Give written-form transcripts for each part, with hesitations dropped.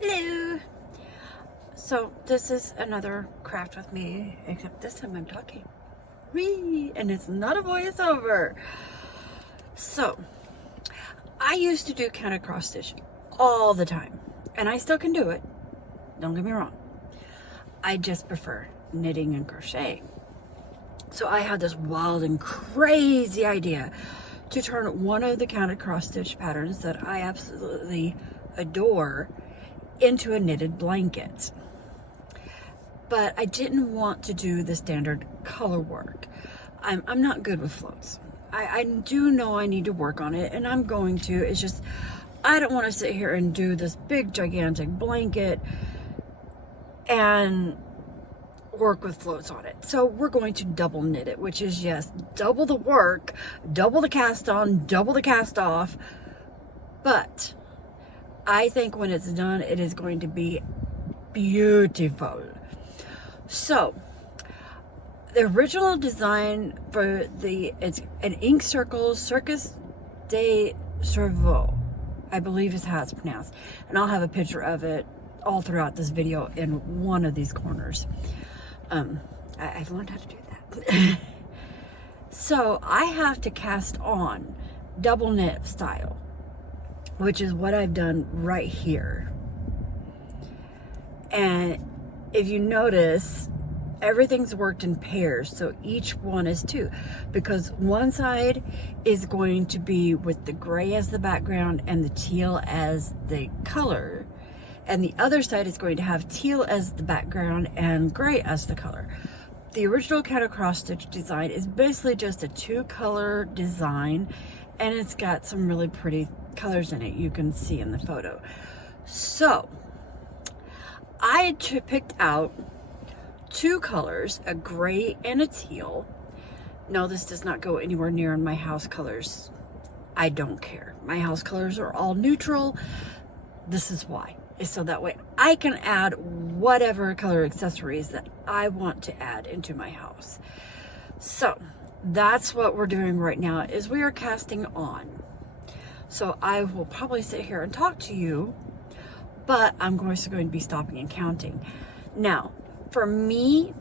Hello. So this is another craft with me, except this time I'm talking. Whee! And it's not a voiceover. So I used to do counted cross stitch all the time, and I still can do it. Don't get me wrong. I just prefer knitting and crocheting. So I had this wild and crazy idea to turn one of the counted cross stitch patterns that I absolutely adore into a knitted blanket. But I didn't want to do the standard color work. I'm not good with floats. I do know I need to work on it, and I'm going to. It's just, I don't want to sit here and do this big gigantic blanket and work with floats on it. So we're going to double knit it, which is just double the work, double the cast on, double the cast off. But I think when it's done, it is going to be beautiful. So the original design for it's an ink circle, cirque-des-carreaux, I believe is how it's pronounced. And I'll have a picture of it all throughout this video in one of these corners. I've learned how to do that. So I have to cast on double knit style, which is what I've done right here. And if you notice, everything's worked in pairs, so each one is two, because one side is going to be with the gray as the background and the teal as the color, and the other side is going to have teal as the background and gray as the color. The original counted cross stitch design is basically just a two-color design, and it's got some really pretty colors in it, you can see in the photo. So I picked out two colors, a gray and a teal. No, this does not go anywhere near in my house colors. I don't care. My house colors are all neutral. This is why. Is so that way I can add whatever color accessories that I want to add into my house. So that's what we're doing right now, is we are casting on. So I will probably sit here and talk to you, but I'm also going to be stopping and counting. Now, for me,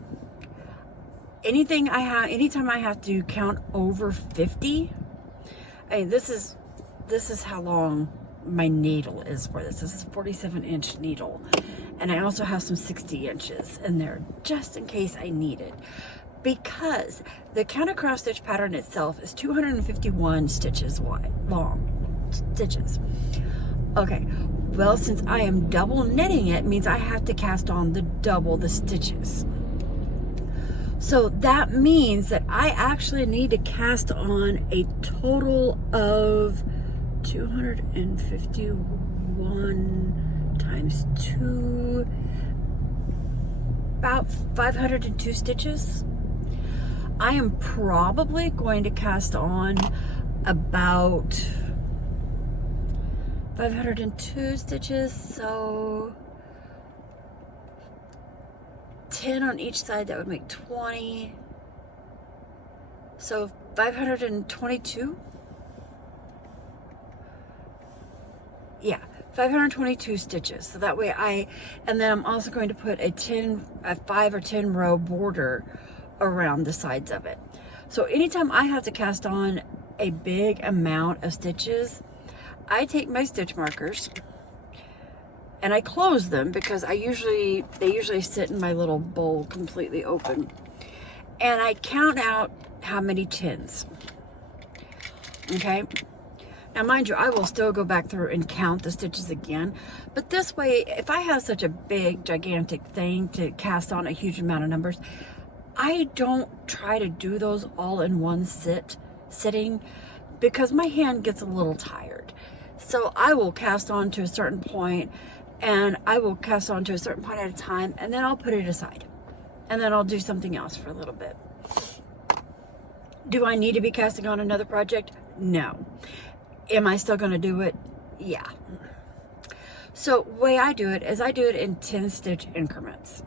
anytime I have to count over 50, I mean, this is how long my needle is for this. This is a 47-inch needle, and I also have some 60 inches in there just in case I need it, because the counted cross stitch pattern itself is 251 stitches stitches. Okay, well, since I am double knitting it, means I have to cast on double the stitches. So that means that I actually need to cast on a total of 251 times 2, about 502 stitches. I am probably going to cast on about 502 stitches, so 10 on each side, that would make 20. So 522? Yeah, 522 stitches. So that way and then I'm also going to put a 5 or 10 row border around the sides of it. So anytime I have to cast on a big amount of stitches, I take my stitch markers and I close them, because they usually sit in my little bowl completely open, and I count out how many tens. Okay, now mind you, I will still go back through and count the stitches again, but this way, if I have such a big gigantic thing to cast on a huge amount of numbers, I don't try to do those all in one sitting, because my hand gets a little tired. So I will cast on to a certain point, and I will cast on to a certain point at a time, and then I'll put it aside, and then I'll do something else for a little bit. Do I need to be casting on another project? No. Am I still going to do it? Yeah. So the way I do it is I do it in 10 stitch increments.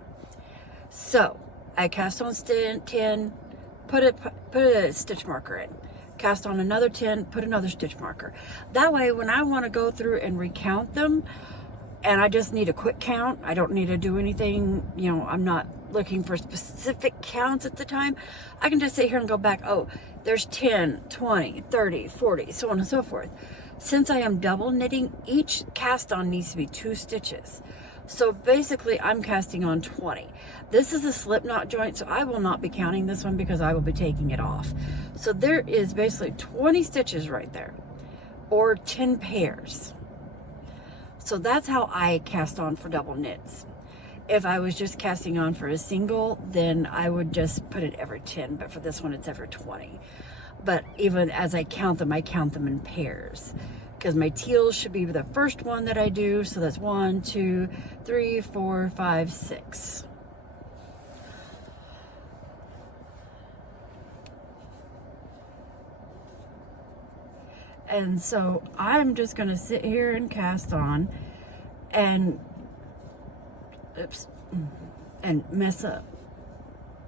So I cast on 10, put a stitch marker in. Cast on another 10, put another stitch marker. That way, when I want to go through and recount them, and I just need a quick count. I don't need to do anything, you know, I'm not looking for specific counts at the time. I can just sit here and go back, oh, there's 10, 20, 30, 40, so on and so forth. Since I am double knitting, each cast on needs to be 2 stitches. So basically I'm casting on 20. This is a slip knot joint, so I will not be counting this one because I will be taking it off. So there is basically 20 stitches right there, or 10 pairs. So that's how I cast on for double knits. If I was just casting on for a single, then I would just put it every 10, but for this one it's every 20. But even as I count them in pairs, because my teals should be the first one that I do. So that's 1, 2, 3, 4, 5, 6. And so I'm just going to sit here and cast on and, oops, and mess up.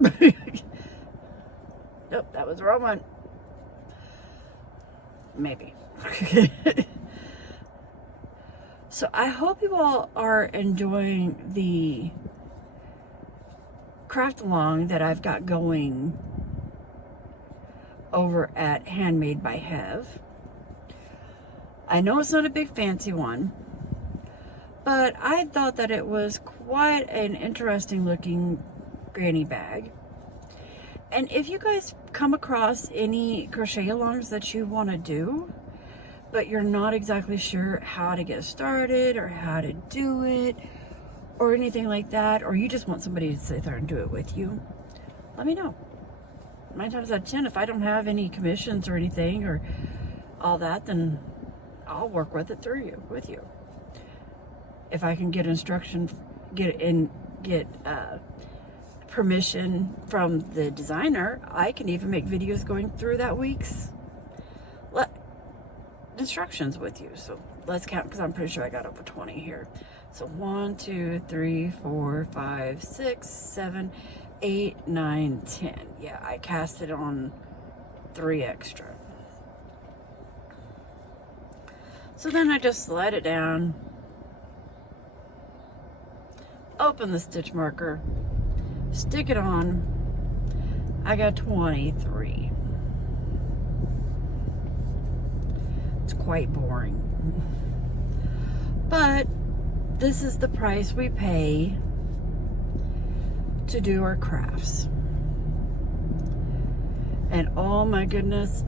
Nope, that was the wrong one. Maybe. So I hope you all are enjoying the craft-along that I've got going over at Handmade by Hev. I know it's not a big fancy one, but I thought that it was quite an interesting looking granny bag. And if you guys come across any crochet-alongs that you want to do, but you're not exactly sure how to get started or how to do it or anything like that, or you just want somebody to sit there and do it with you, let me know. 9 times out of 10, if I don't have any commissions or anything or all that, then I'll work with it with you. If I can get instruction, get permission from the designer, I can even make videos going through that week's instructions with you. So let's count, because I'm pretty sure I got over 20 here. So 1, 2, 3, 4, 5, 6, 7, 8, 9, 10. Yeah, I casted on 3 extra. So then I just slide it down, open the stitch marker, stick it on. I got 23. It's quite boring. But this is the price we pay to do our crafts. And oh my goodness,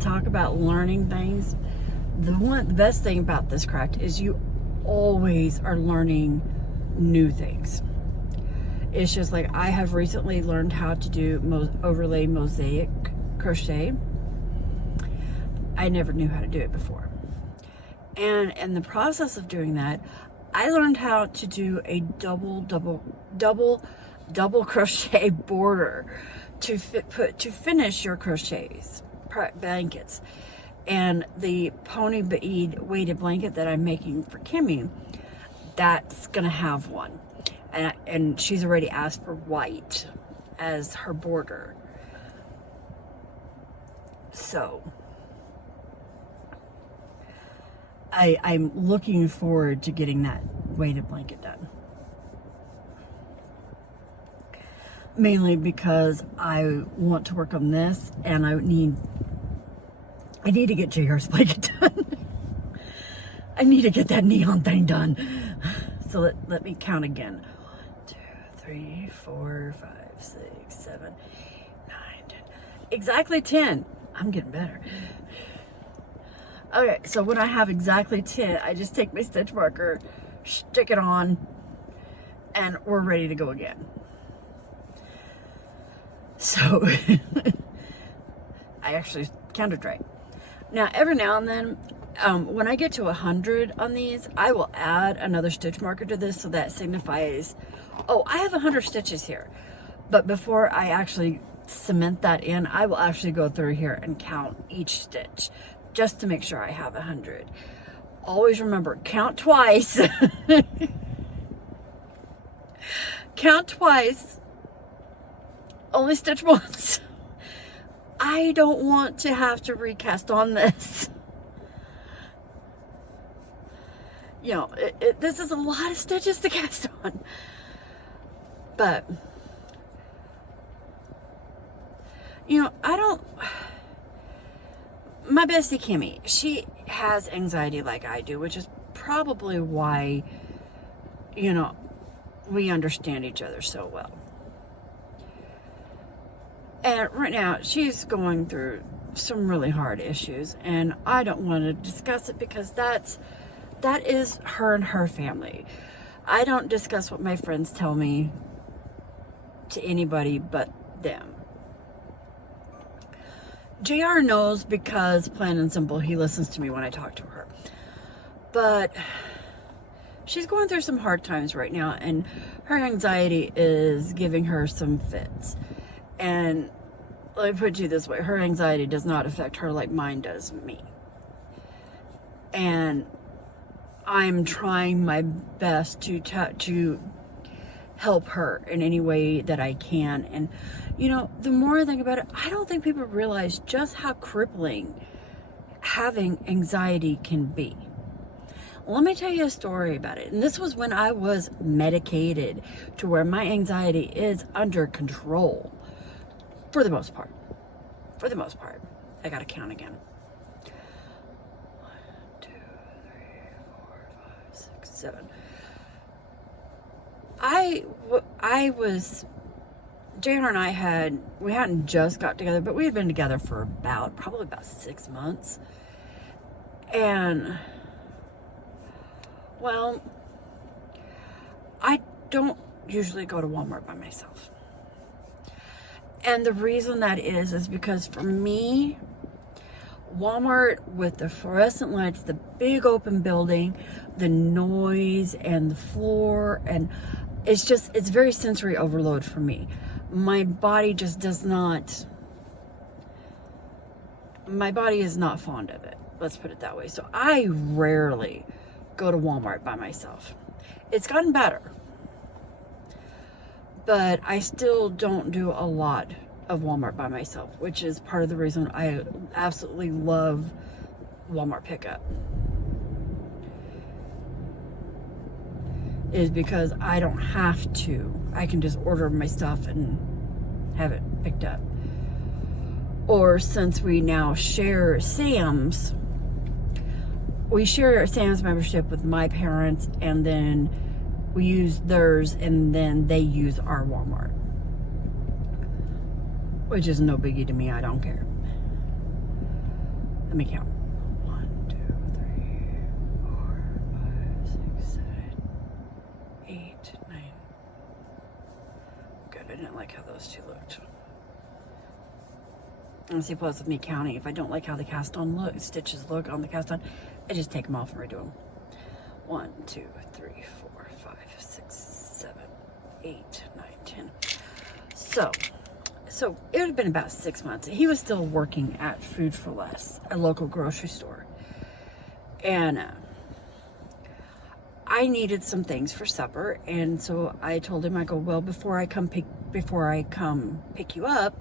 talk about learning things. The best thing about this craft is you always are learning new things. It's just like I have recently learned how to do overlay mosaic crochet. I never knew how to do it before. And in the process of doing that, I learned how to do a double crochet border to finish your crochets, blankets. And the pony bead weighted blanket that I'm making for Kimmy, that's gonna have one. And she's already asked for white as her border. So I'm looking forward to getting that weighted blanket done. Mainly because I want to work on this, and I need to get JR's blanket done. I need to get that neon thing done. So let me count again. 1, 2, 3, 4, 5, 6, 7, 8, 9, 10. Exactly 10. I'm getting better. Okay, so when I have exactly 10, I just take my stitch marker, stick it on, and we're ready to go again. So I actually counted right. Now, every now and then, when I get to 100 on these, I will add another stitch marker to this, so that signifies, oh, I have 100 stitches here. But before I actually cement that in, I will actually go through here and count each stitch, just to make sure I have 100. Always remember, count twice. Count twice. Only stitch once. I don't want to have to recast on this. you know, this is a lot of stitches to cast on. But, you know, my bestie Kimmy, she has anxiety like I do, which is probably why, you know, we understand each other so well. And right now, she's going through some really hard issues, and I don't want to discuss it because that is her and her family. I don't discuss what my friends tell me to anybody but them. JR knows because, plain and simple, he listens to me when I talk to her. But she's going through some hard times right now, and her anxiety is giving her some fits. And let me put it to you this way, her anxiety does not affect her like mine does me. And I'm trying my best to help her in any way that I can. And, you know, the more I think about it, I don't think people realize just how crippling having anxiety can be. Let me tell you a story about it. And this was when I was medicated to where my anxiety is under control. For the most part. For the most part. I gotta count again. 1, 2, 3, 4, 5, 6, 7. I was, JR and we hadn't just got together, but we had been together for probably about 6 months. And, well, I don't usually go to Walmart by myself. And the reason that is because for me, Walmart with the fluorescent lights, the big open building, the noise and the floor, and it's very sensory overload for me. My body just my body is not fond of it. Let's put it that way. So I rarely go to Walmart by myself. It's gotten better. But I still don't do a lot of Walmart by myself, which is part of the reason I absolutely love Walmart pickup. Is because I don't have to. I can just order my stuff and have it picked up. Or since we now share Sam's, we share our Sam's membership with my parents, and then we use theirs, and then they use our Walmart. Which is no biggie to me, I don't care. Let me count. 1, 2, 3, 4, 5, 6, 7, 8, 9. Good, I didn't like how those two looked. And see, plus with me counting, if I don't like how the stitches look on the cast on, I just take them off and redo them. 1, 2, 3, 4, 5, 6, 7, 8, 9, 10. So it would have been about 6 months. He was still working at Food for Less, a local grocery store. And I needed some things for supper. And so I told him, I go, well, before I come pick you up,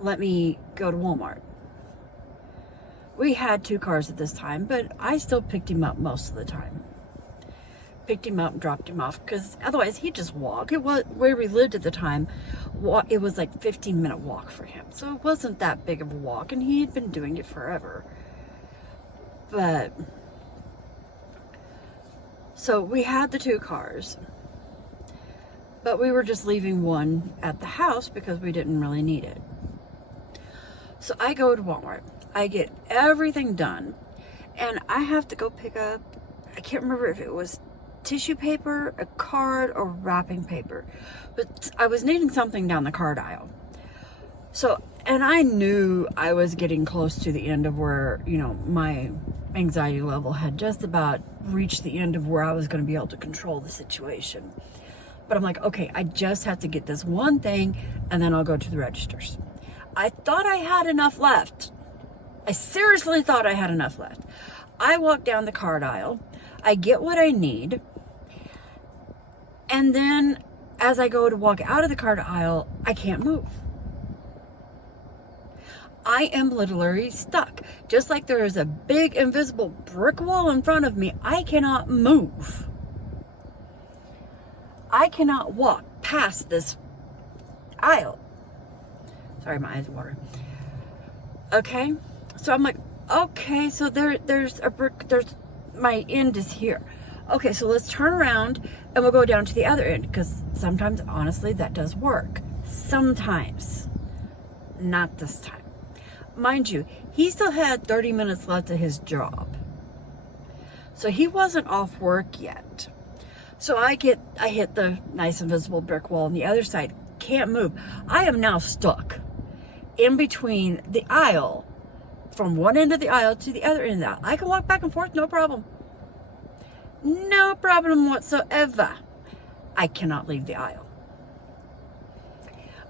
let me go to Walmart. We had 2 cars at this time, but I still picked him up most of the time. Picked him up and dropped him off, because otherwise he'd just walk. It was where we lived at the time. It was like 15-minute walk for him, so it wasn't that big of a walk, and he had been doing it forever. But so we had the 2 cars, but we were just leaving one at the house because we didn't really need it. So I go to Walmart. I get everything done, and I have to go pick up, I can't remember if it was tissue paper, a card, or wrapping paper, but I was needing something down the card aisle. So, and I knew I was getting close to the end of where, you know, my anxiety level had just about reached the end of where I was going to be able to control the situation. But I'm like, okay, I just have to get this one thing, and then I'll go to the registers. I thought I had enough left. I seriously thought I had enough left. I walk down the card aisle. I get what I need. And then as I go to walk out of the card aisle, I can't move. I am literally stuck. Just like there is a big invisible brick wall in front of me, I cannot move. I cannot walk past this aisle. Sorry, my eyes water. Okay, so I'm like, okay, so there's a brick, my end is here. Okay, so let's turn around and we'll go down to the other end, because sometimes, honestly, that does work. Sometimes. Not this time. Mind you, he still had 30 minutes left of his job. So he wasn't off work yet. So I hit the nice invisible brick wall on the other side. Can't move. I am now stuck in between the aisle, from one end of the aisle to the other end of the aisle. I can walk back and forth, no problem. No problem whatsoever. I cannot leave the aisle.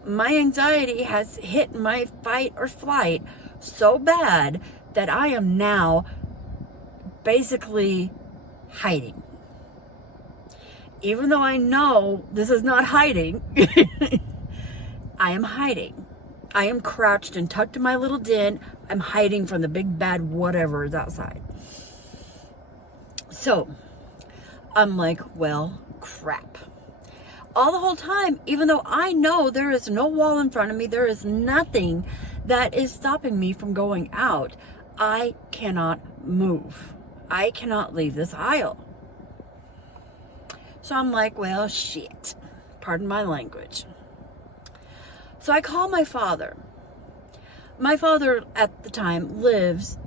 My anxiety has hit my fight or flight so bad that I am now basically hiding. Even though I know this is not hiding, I am hiding. I am crouched and tucked in my little den. I'm hiding from the big bad whatever is outside. So I'm like, well, crap. All the whole time, even though I know there is no wall in front of me, there is nothing that is stopping me from going out, I cannot move. I cannot leave this aisle. So I'm like, well, shit. Pardon my language. So I call my father. My father at the time lives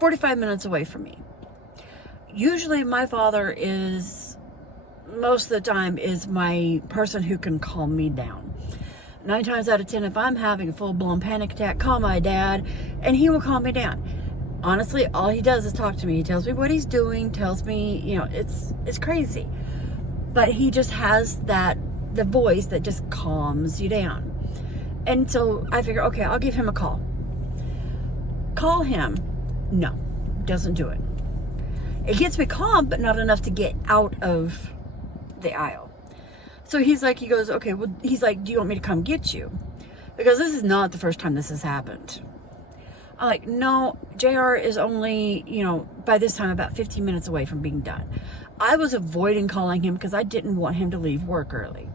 45 minutes away from me. Usually my father is, most of the time, is my person who can calm me down. 9 times out of 10, if I'm having a full-blown panic attack, call my dad, and he will calm me down. Honestly, all he does is talk to me. He tells me what he's doing, tells me, you know, it's crazy. But he just has the voice that just calms you down. And so I figure, okay, I'll give him a call. Call him. No, doesn't do it. It gets me calm, but not enough to get out of the aisle. So he goes, okay, well, he's like, do you want me to come get you? Because this is not the first time this has happened. I'm like, no, JR is only, you know, by this time about 15 minutes away from being done. I was avoiding calling him because I didn't want him to leave work early.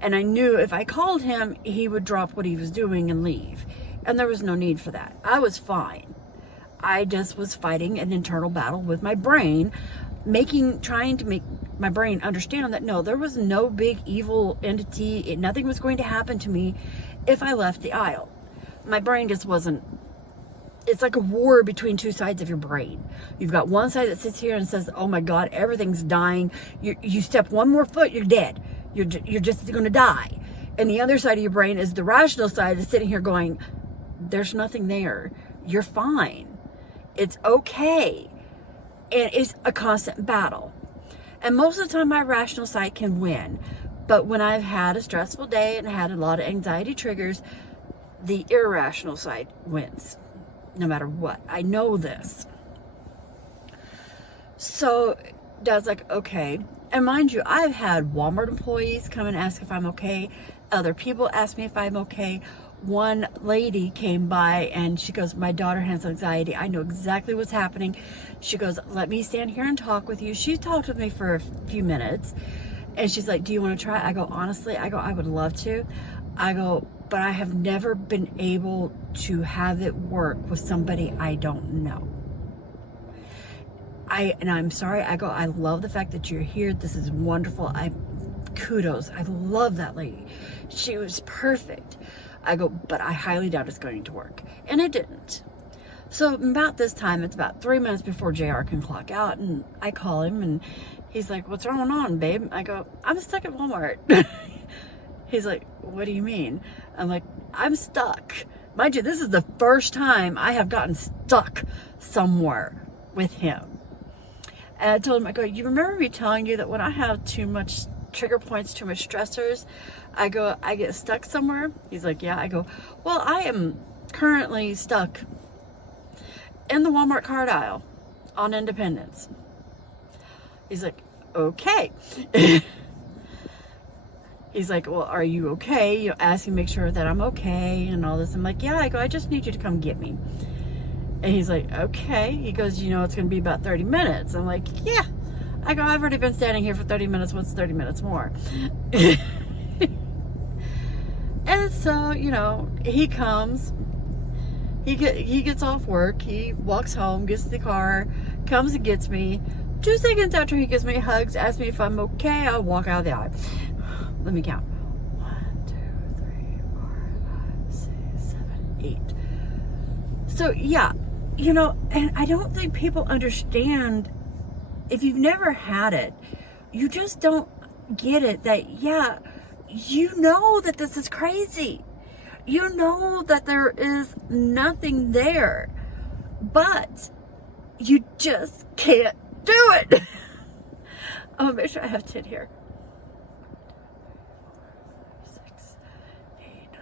And I knew if I called him, he would drop what he was doing and leave. And there was no need for that. I was fine. I just was fighting an internal battle with my brain, trying to make my brain understand that no, there was no big evil entity. Nothing was going to happen to me if I left the aisle. My brain just wasn't. It's like a war between two sides of your brain. You've got one side that sits here and says, oh my God, everything's dying. You step one more foot, you're dead. You're just going to die. And the other side of your brain is the rational side, is sitting here going, there's nothing there. You're fine. It's okay. And it's a constant battle. And most of the time, my rational side can win. But when I've had a stressful day and had a lot of anxiety triggers, the irrational side wins. No matter what. I know this. So Dad's like, okay. And mind you, I've had Walmart employees come and ask if I'm okay. Other people ask me if I'm okay. One lady came by and she goes, my daughter has anxiety. I know exactly what's happening. She goes, let me stand here and talk with you. She talked with me for a few minutes. And she's like, do you want to try? I go, honestly, I would love to. I go, but I have never been able to have it work with somebody I don't know. I'm sorry. I go, I love the fact that you're here. This is wonderful. Kudos. I love that lady. She was perfect. I go, but I highly doubt it's going to work. And it didn't. So about this time, it's about 3 minutes before JR can clock out, and I call him and he's like, what's going on, babe? I go, I'm stuck at Walmart. He's like, what do you mean? I'm like, I'm stuck. Mind you, this is the first time I have gotten stuck somewhere with him. And I told him, I go, you remember me telling you that when I have too much trigger points, too much stressors, I go, I get stuck somewhere? He's like, yeah. I go, well, I am currently stuck in the Walmart card aisle on Independence. He's like, okay. he's like, well, are you okay? You know, asking, make sure that I'm okay and all this. I'm like, yeah. I go, I just need you to come get me. And he's like, okay. He goes, you know, it's going to be about 30 minutes. I'm like, yeah. I go, I've already been standing here for 30 minutes. What's 30 minutes more? And so, you know, he comes. He gets off work. He walks home, gets in the car, comes and gets me. 2 seconds after he gives me hugs, asks me if I'm okay, I'll walk out of the aisle. Let me count. 1, 2, 3, 4, 5, 6, 7, 8. So yeah, you know, and I don't think people understand. If you've never had it, you just don't get it that, yeah, you know that this is crazy. You know that there is nothing there, but you just can't do it. Oh, make sure I have 10 here. 6, 8, 9.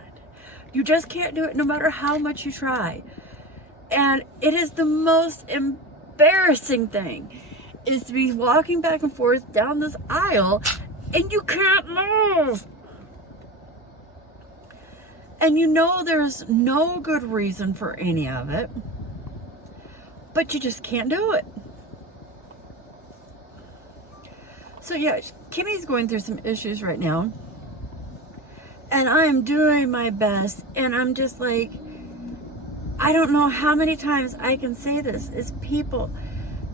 You just can't do it no matter how much you try. And it is the most embarrassing thing, is to be walking back and forth down this aisle and you can't move. And you know there's no good reason for any of it, but you just can't do it. So yeah, Kimmy's going through some issues right now, and I'm doing my best, and I'm just like, I don't know how many times I can say this, is people,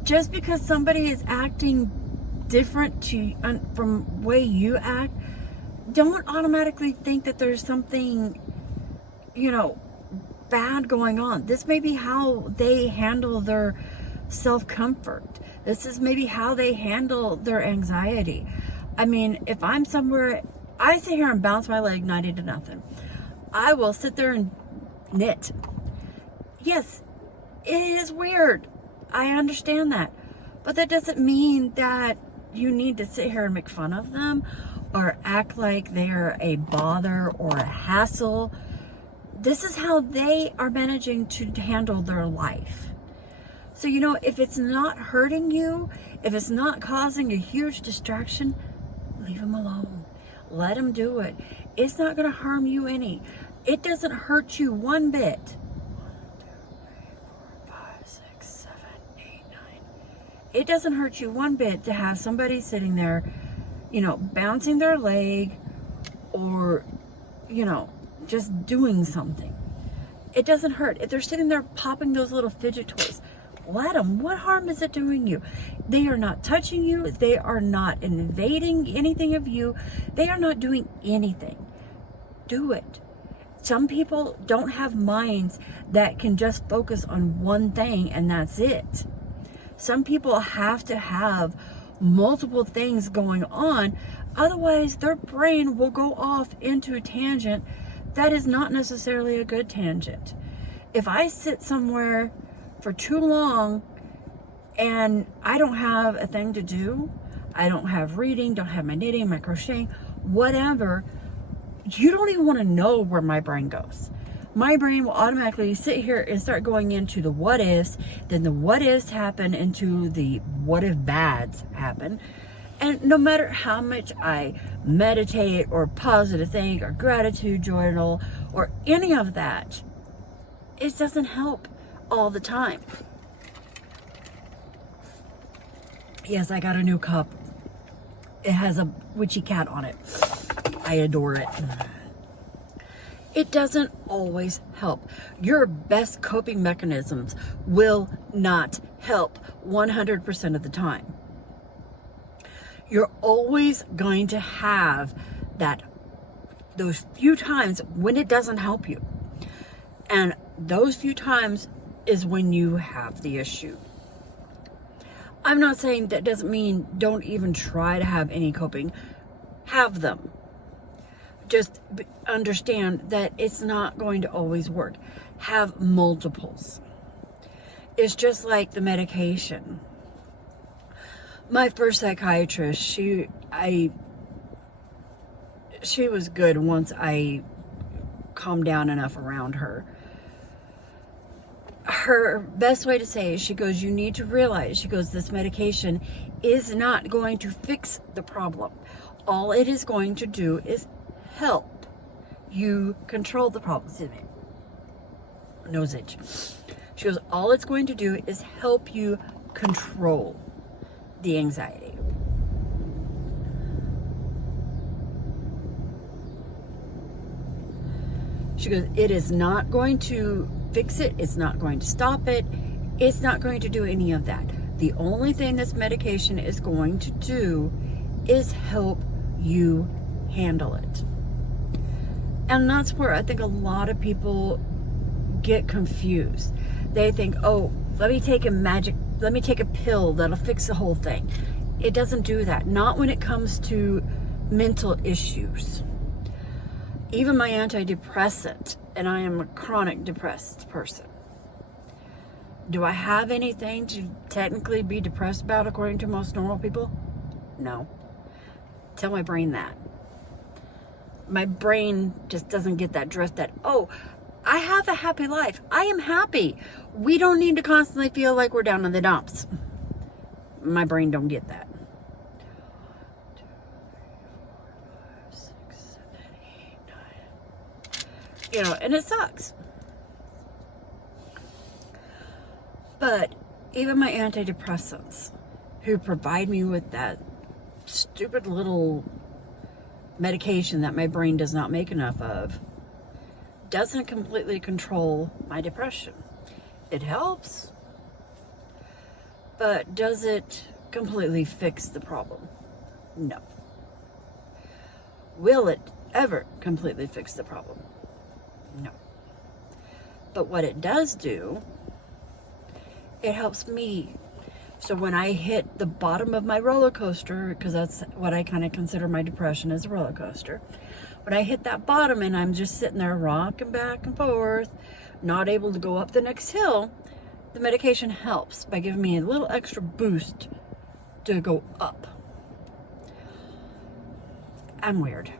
just because somebody is acting different from way you act, don't automatically think that there's something, you know, bad going on. This may be how they handle their self-comfort. This is maybe how they handle their anxiety. I mean, if I'm somewhere, I sit here and bounce my leg 90 to nothing. I will sit there and knit. Yes, it is weird. I understand that. But that doesn't mean that you need to sit here and make fun of them or act like they're a bother or a hassle. This is how they are managing to handle their life. So, you know, if it's not hurting you, if it's not causing a huge distraction, leave them alone. Let them do it. It's not going to harm you any. It doesn't hurt you one bit. 1, 2, 3, 4, 5, 6, 7, 8, 9. It doesn't hurt you one bit to have somebody sitting there, you know, bouncing their leg or, you know, just doing something. It doesn't hurt. If they're sitting there popping those little fidget toys, let them. What harm is it doing you? They are not touching you. They are not invading anything of you. They are not doing anything. Do it. Some people don't have minds that can just focus on one thing and that's it. Some people have to have multiple things going on. Otherwise, their brain will go off into a tangent that is not necessarily a good tangent. If I sit somewhere for too long and I don't have a thing to do, I don't have reading, don't have my knitting, my crocheting, whatever, you don't even want to know where my brain goes. My brain will automatically sit here and start going into the what ifs, then the what ifs happen into the what if bads happen. And no matter how much I meditate or positive think or gratitude journal or any of that, it doesn't help all the time. Yes, I got a new cup. It has a witchy cat on it. I adore it. It doesn't always help. Your best coping mechanisms will not help 100% of the time. You're always going to have those few times when it doesn't help you. And those few times is when you have the issue. I'm not saying that doesn't mean don't even try to have any coping. Have them. Just understand that it's not going to always work. Have multiples. It's just like the medication. My first psychiatrist, she was good once I calmed down enough around her. Her best way to say it, she goes, you need to realize, she goes, this medication is not going to fix the problem. all it is going to do is help you control the problem. Excuse me. Nose itch. She goes, all it's going to do is help you control the anxiety. She goes, it is not going to fix it. It's not going to stop it. It's not going to do any of that. The only thing this medication is going to do is help you handle it. And that's where I think a lot of people get confused. They think, oh, let me take a pill that'll fix the whole thing. It doesn't do that. Not when it comes to mental issues. Even my antidepressant, and I am a chronic depressed person. Do I have anything to technically be depressed about according to most normal people? No. Tell my brain that. My brain just doesn't get that drift that, oh, I have a happy life. I am happy. We don't need to constantly feel like we're down in the dumps. My brain don't get that. 2, 3, 4, 5, 6, 7, 8, 9. You know, and it sucks. But even my antidepressants, who provide me with that stupid little medication that my brain does not make enough of, doesn't completely control my depression. It helps, but does it completely fix the problem? No. Will it ever completely fix the problem? No. But what it does do, it helps me. So when I hit the bottom of my roller coaster, because that's what I kind of consider my depression as a roller coaster, when I hit that bottom and I'm just sitting there rocking back and forth, not able to go up the next hill, the medication helps by giving me a little extra boost to go up. I'm weird.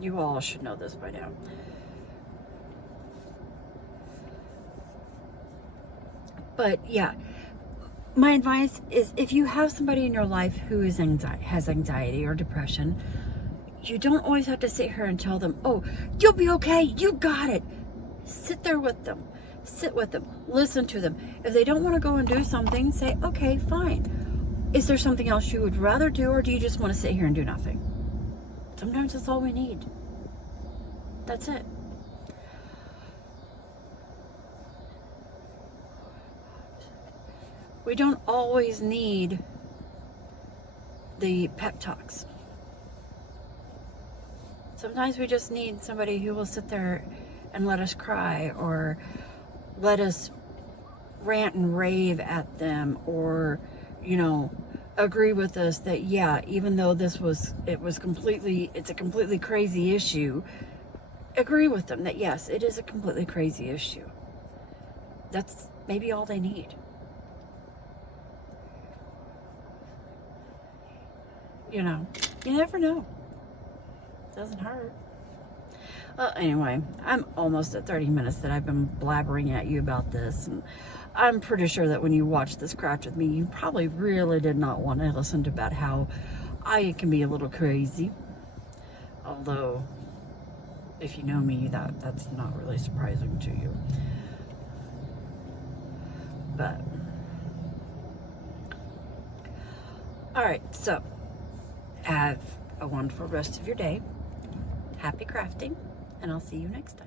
You all should know this by now. But yeah, my advice is if you have somebody in your life who is has anxiety or depression, you don't always have to sit here and tell them, oh, you'll be okay, you got it. Sit there with them. Sit with them. Listen to them. If they don't want to go and do something, say, okay, fine. Is there something else you would rather do, or do you just want to sit here and do nothing? Sometimes that's all we need. That's it. We don't always need the pep talks. Sometimes we just need somebody who will sit there and let us cry, or let us rant and rave at them, or, you know, agree with us that, yeah, even though it's a completely crazy issue, agree with them that, yes, it is a completely crazy issue. That's maybe all they need. You know, you never know. Doesn't hurt. Well, anyway, I'm almost at 30 minutes that I've been blabbering at you about this, and I'm pretty sure that when you watched this craft with me, you probably really did not want to listen to about how I can be a little crazy. Although, if you know me, that's not really surprising to you. But, alright, so, have a wonderful rest of your day. Happy crafting, and I'll see you next time.